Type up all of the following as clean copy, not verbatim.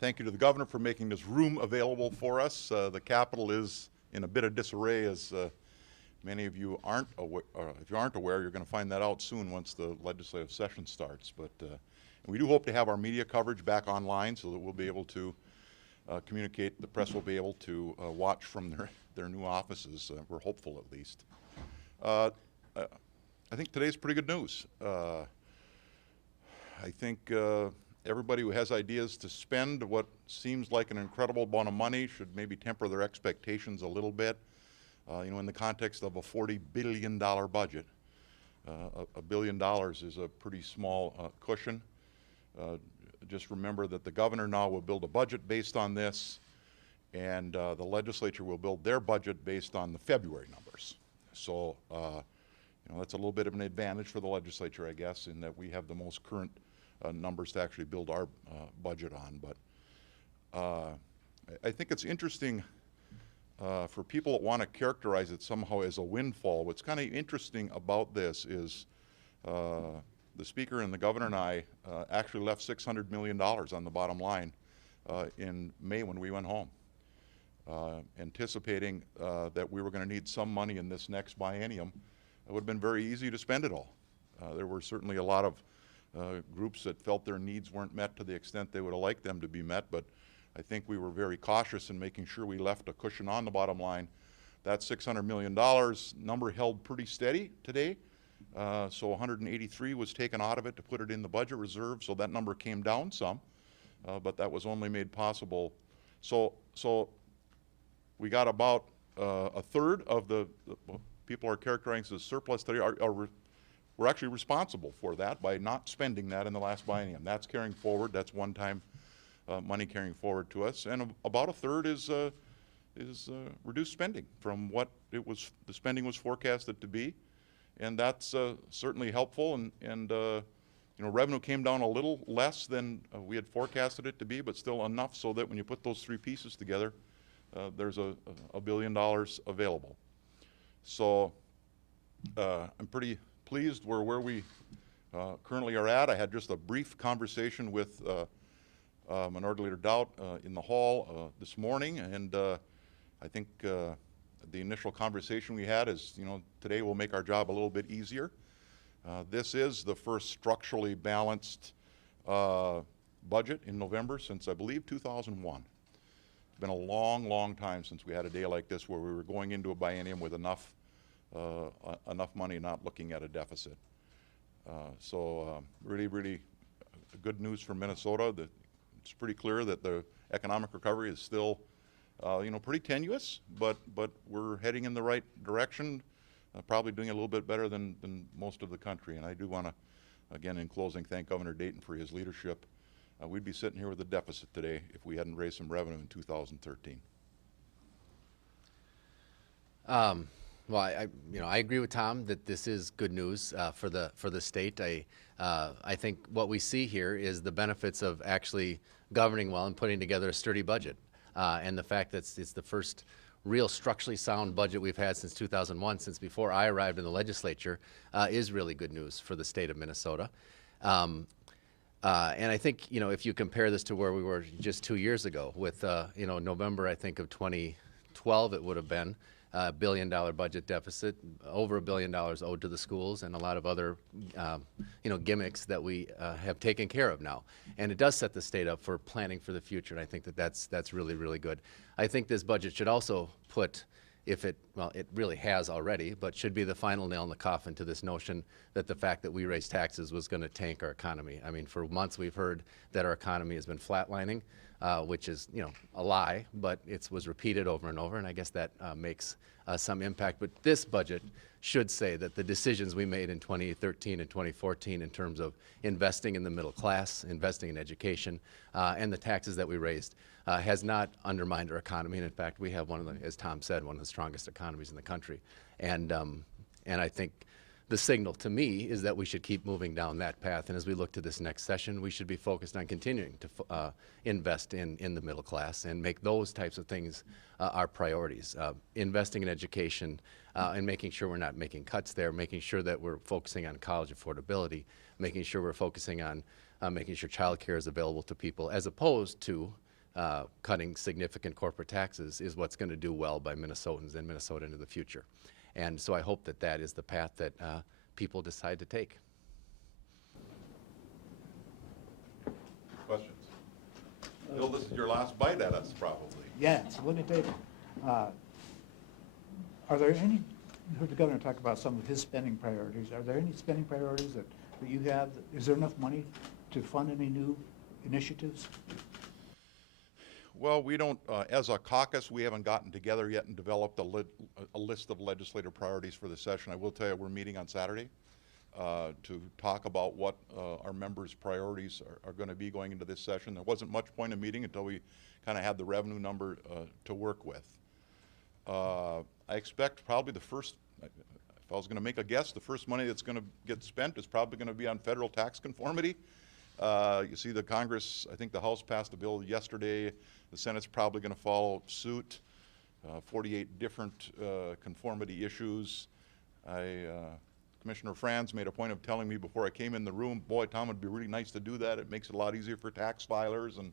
thank you to the governor for making this room available for us. The Capitol is in a bit of disarray, as many of you aren't aware. If you aren't aware, you're going to find that out soon once the legislative session starts. But we do hope to have our media coverage back online so that we'll be able to communicate. The press will be able to watch from their new offices. We're hopeful, at least. I think today's pretty good news. I think everybody who has ideas to spend what seems like an incredible amount of money should maybe temper their expectations a little bit. In the context of a $40 billion budget, $1 billion is a pretty small cushion. Just remember that the governor now will build a budget based on this, and the legislature will build their budget based on the February numbers. So, that's a little bit of an advantage for the legislature, I guess, in that we have the most current numbers to actually build our budget on. But I think it's interesting for people that want to characterize it somehow as a windfall. What's kind of interesting about this is the Speaker and the Governor and I actually left $600 million on the bottom line in May when we went home, anticipating that we were going to need some money in this next biennium. It would have been very easy to spend it all. There were certainly a lot of groups that felt their needs weren't met to the extent they would have liked them to be met, but I think we were very cautious in making sure we left a cushion on the bottom line. That $600 million number held pretty steady today. So 183 was taken out of it to put it in the budget reserve, so that number came down some, but that was only made possible. So we got about a third of the people are characterizing as surplus today we're actually responsible for that by not spending that in the last biennium. That's carrying forward. That's one-time money carrying forward to us, and about a third is reduced spending from what the spending was forecasted to be, and that's certainly helpful. And revenue came down a little less than we had forecasted it to be, but still enough so that when you put those three pieces together, there's $1 billion available. So I'm pretty pleased where we currently are at. I had just a brief conversation with Minority Leader Dowd in the hall this morning, and I think the initial conversation we had is, today will make our job a little bit easier. This is the first structurally balanced budget in November since, I believe, 2001. It's been a long, long time since we had a day like this where we were going into a biennium with enough money, not looking at a deficit. So really, really good news for Minnesota. It's pretty clear that the economic recovery is still, pretty tenuous, but we're heading in the right direction, probably doing a little bit better than most of the country. And I do want to, again, in closing, thank Governor Dayton for his leadership. We'd be sitting here with a deficit today if we hadn't raised some revenue in 2013. Well, I agree with Tom that this is good news for the state. I think what we see here is the benefits of actually governing well and putting together a sturdy budget, and the fact that it's the first real structurally sound budget we've had since 2001, since before I arrived in the legislature, is really good news for the state of Minnesota. And I think if you compare this to where we were just 2 years ago, with November, I think, of 2012, it would have been $1 billion budget deficit, over $1 billion owed to the schools, and a lot of other, gimmicks that we have taken care of now. And it does set the state up for planning for the future, and I think that's really, really good. I think this budget should also put, it really has already, but should be the final nail in the coffin to this notion that the fact that we raised taxes was going to tank our economy. I mean, for months we've heard that our economy has been flatlining, which is, a lie, but it was repeated over and over, and I guess that makes some impact. But this budget should say that the decisions we made in 2013 and 2014 in terms of investing in the middle class, investing in education, and the taxes that we raised has not undermined our economy. And in fact, we have one of the, as Tom said, one of the strongest economies in the country. And I think the signal to me is that we should keep moving down that path. And as we look to this next session, we should be focused on continuing to invest in the middle class and make those types of things our priorities. Investing in education and making sure we're not making cuts there, making sure that we're focusing on college affordability, making sure we're focusing on making sure child care is available to people, as opposed to cutting significant corporate taxes is what's going to do well by Minnesotans and Minnesota into the future. And so I hope that that is the path that people decide to take. Questions? Bill, this is your last bite at us, probably. Yeah, it's a wooden table. Are there any, you heard the governor talk about some of his spending priorities. Are there any spending priorities that you have? Is there enough money to fund any new initiatives? Well, we don't, as a caucus, we haven't gotten together yet and developed a list of legislative priorities for the session. I will tell you, we're meeting on Saturday to talk about what our members' priorities are going to be going into this session. There wasn't much point in meeting until we kind of had the revenue number to work with. I expect probably the first, if I was going to make a guess, the first money that's going to get spent is probably going to be on federal tax conformity. You see the Congress, I think the House passed a bill yesterday. The Senate's probably going to follow suit. 48 different conformity issues. Commissioner Franz made a point of telling me before I came in the room, boy, Tom, it'd be really nice to do that. It makes it a lot easier for tax filers. And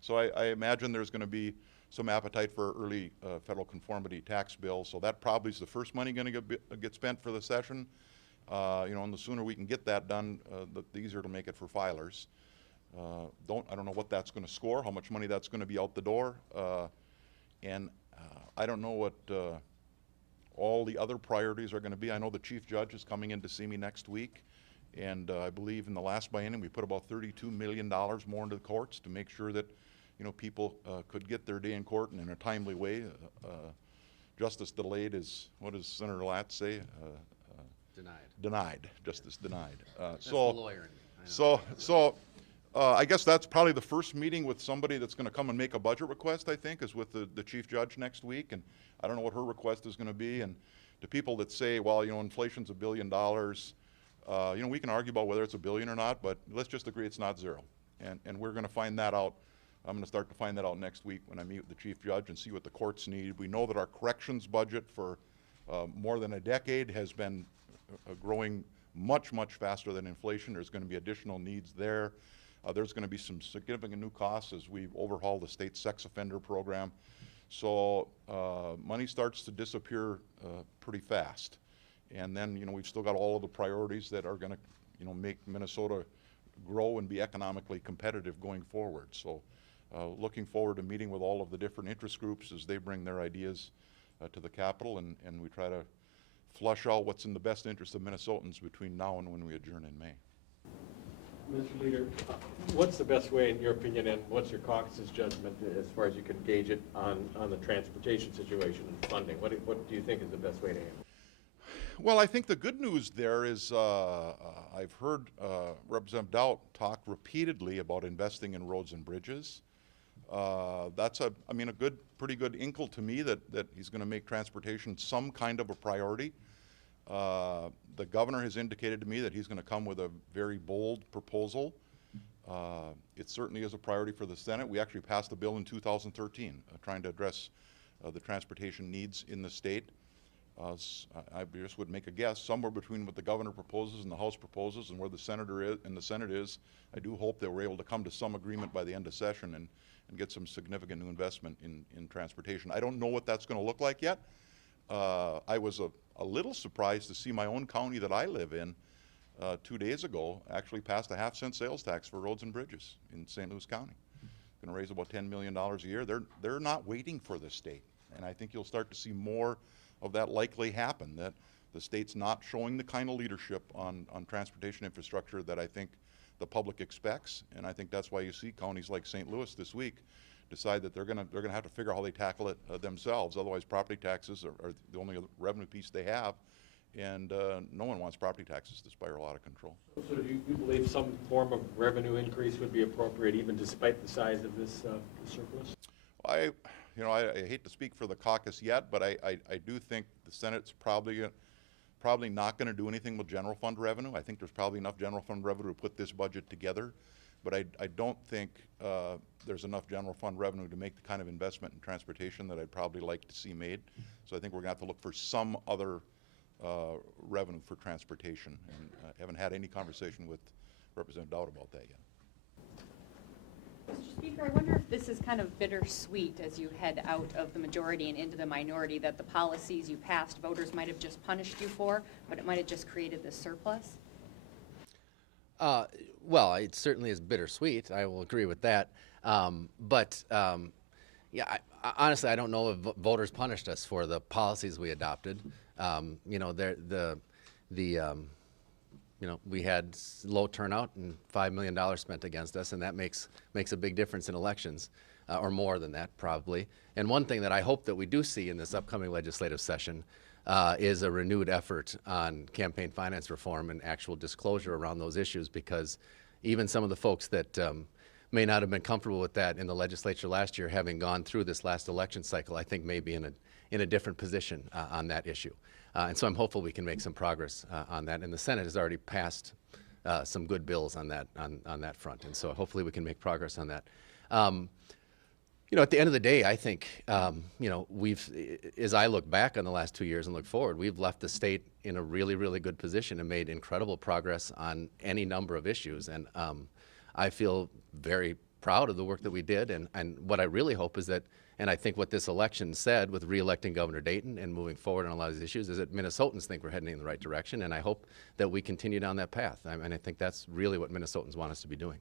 so I imagine there's going to be some appetite for early federal conformity tax bill. So that probably is the first money going to get spent for the session. You know, and the sooner we can get that done, the easier to make it for filers. I don't know what that's going to score, how much money that's going to be out the door, and I don't know what all the other priorities are going to be. I know the chief judge is coming in to see me next week, and I believe in the last biennium we put about $32 million more into the courts to make sure that, you know, people could get their day in court and in a timely way. Justice delayed is, what does Senator Latz say? Denied. Justice denied. That's the lawyer in me. I guess that's probably the first meeting with somebody that's going to come and make a budget request, I think, is with the chief judge next week. And I don't know what her request is going to be. And to people that say, well, you know, inflation's $1 billion, you know, we can argue about whether it's $1 billion or not, but let's just agree it's not zero. And we're going to find that out. I'm going to start to find that out next week when I meet with the chief judge and see what the courts need. We know that our corrections budget for more than a decade has been growing much, much faster than inflation. There's going to be additional needs there. There's going to be some significant new costs as we overhaul the state sex offender program. So money starts to disappear pretty fast. And then, you know, we've still got all of the priorities that are going to, you know, make Minnesota grow and be economically competitive going forward. So looking forward to meeting with all of the different interest groups as they bring their ideas to the Capitol, and we try to flush out what's in the best interest of Minnesotans between now and when we adjourn in May. Mr. Leader, what's the best way, in your opinion, and what's your caucus's judgment as far as you can gauge it on the transportation situation and funding? What do you think is the best way to handle it? Well, I think the good news there is I've heard Representative Dowd talk repeatedly about investing in roads and bridges. That's a pretty good inkle to me that he's going to make transportation some kind of a priority. The governor has indicated to me that he's going to come with a very bold proposal. It certainly is a priority for the Senate. We actually passed a bill in 2013 trying to address the transportation needs in the state. I just would make a guess, somewhere between what the governor proposes and the House proposes and where the senator is and the Senate is. I do hope that we're able to come to some agreement by the end of session and get some significant new investment in transportation. I don't know what that's going to look like yet. I was a little surprised to see my own county that I live in 2 days ago actually passed a half-cent sales tax for roads and bridges in St. Louis County. Going to raise about $10 million a year. They're not waiting for the state, and I think you'll start to see more of that likely happen, that the state's not showing the kind of leadership on transportation infrastructure that I think the public expects, and I think that's why you see counties like St. Louis this week decide that they're going to have to figure out how they tackle it themselves. Otherwise, property taxes are the only revenue piece they have, and no one wants property taxes to spiral out of control. So do you believe some form of revenue increase would be appropriate even despite the size of this surplus? I hate to speak for the caucus yet, but I do think the Senate's probably not going to do anything with general fund revenue. I think there's probably enough general fund revenue to put this budget together, but I don't think there's enough general fund revenue to make the kind of investment in transportation that I'd probably like to see made. So I think we're going to have to look for some other revenue for transportation, and I haven't had any conversation with Representative Dowd about that yet. Mr. Speaker, I wonder if this this is kind of bittersweet as you head out of the majority and into the minority, that the policies you passed, voters might have just punished you for, but it might have just created this surplus? Well, it certainly is bittersweet. I will agree with that. Yeah, honestly, I don't know if voters punished us for the policies we adopted. You know, we had low turnout and $5 million spent against us, and that makes a big difference in elections, or more than that probably. And one thing that I hope that we do see in this upcoming legislative session is a renewed effort on campaign finance reform and actual disclosure around those issues, because even some of the folks that may not have been comfortable with that in the legislature last year, having gone through this last election cycle, I think may be in a different position on that issue. And so I'm hopeful we can make some progress on that. And the Senate has already passed some good bills on that front. And so hopefully we can make progress on that. You know, at the end of the day, I think, you know, as I look back on the last 2 years and look forward, we've left the state in a really, really good position and made incredible progress on any number of issues. And I feel very proud of the work that we did. And what I really hope is that, and I think what this election said with re-electing Governor Dayton and moving forward on a lot of these issues, is that Minnesotans think we're heading in the right direction. And I hope that we continue down that path. And I think that's really what Minnesotans want us to be doing.